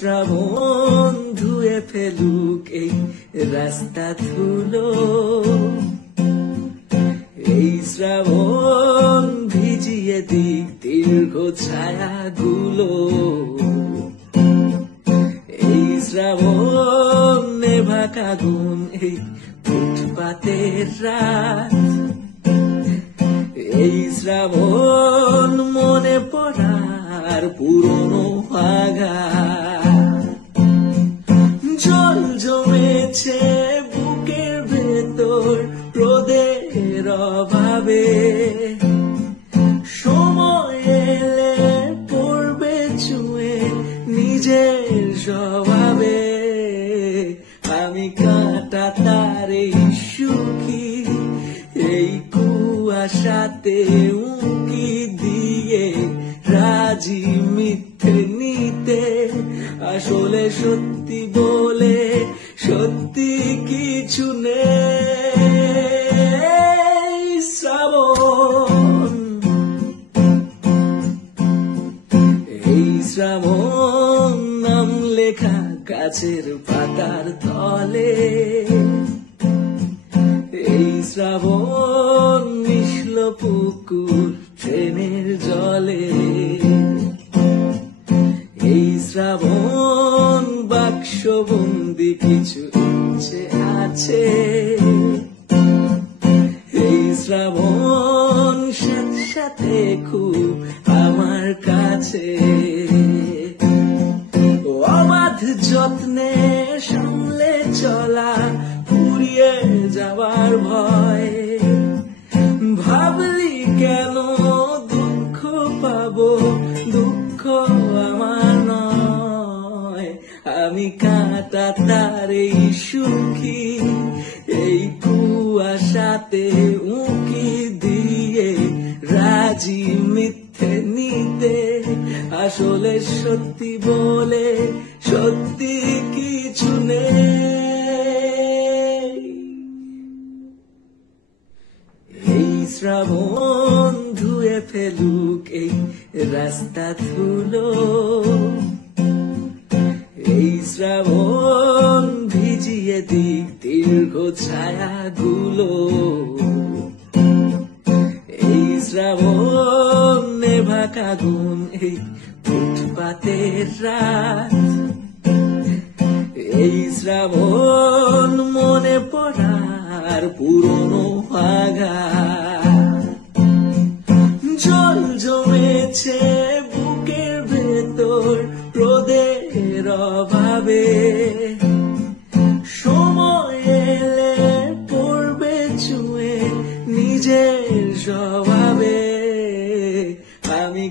শ্রাবণ ধুয়ে ফেলুক এই রাস্তা ধুলো, এই শ্রাবণ ভিজিয়ে দিক দীর্ঘ ছায়াগুলো, এই শ্রাবণ নেভাক আগুন এই ফুটপাতের রাত, এই শ্রাবণ মনে পড়ার পুরনো আঘাত। জল জমেছে বুকের ভেতর রোদের অভাবে, সময় এলে পড়বে ছুঁয়ে নিজের স্বভাবে। আমি কাঁটা তার এই সুখী, এই কুয়াশাতে উঁকি দিয়ে রাজি মিথ্যে নিতে, আসলে সত্যি বলে সত্যি কিছু নেই। শ্রাবণ, এই শ্রাবণ নাম লেখা গাছের পাতার তলে, এই শ্রাবণ মিশল পুকুর ট্রেনের জলে, এই শ্রাবণ বাক্সবন্দি কিছু ইচ্ছে আছে, এই শ্রাবণ সাথে সাথে খুব আমার কাছে। অবাধ যত্নে সামলে চলা ফুরিয়ে যাবার ভয়, ভাবলি কেন দুঃখ পাবো, দুঃখ আমার নয়। আমি কাঁটা তার এই সুখী, এই কুয়াশাতে উঁকি দিয়ে রাজি মিথ্যে নিতে, আসলে সত্যি বলে সত্যি কিছু নেই। এই শ্রাবণ ধুয়ে ফেলুক এই রাস্তা ধুলো, এই শ্রাবণ ভিজিয়ে দিক দীর্ঘ ছায়াগুলো, এই শ্রাবণ নেভাক আগুন এই ফুটপাতের রাত, এই শ্রাবণ মনে পড়ার পুরনো আঘাত। জল জমেছে বুকের ভেতর রোদের অভাবে, সময় এলে পড়বে ছুঁয়ে নিজের স্বভাবে। আমি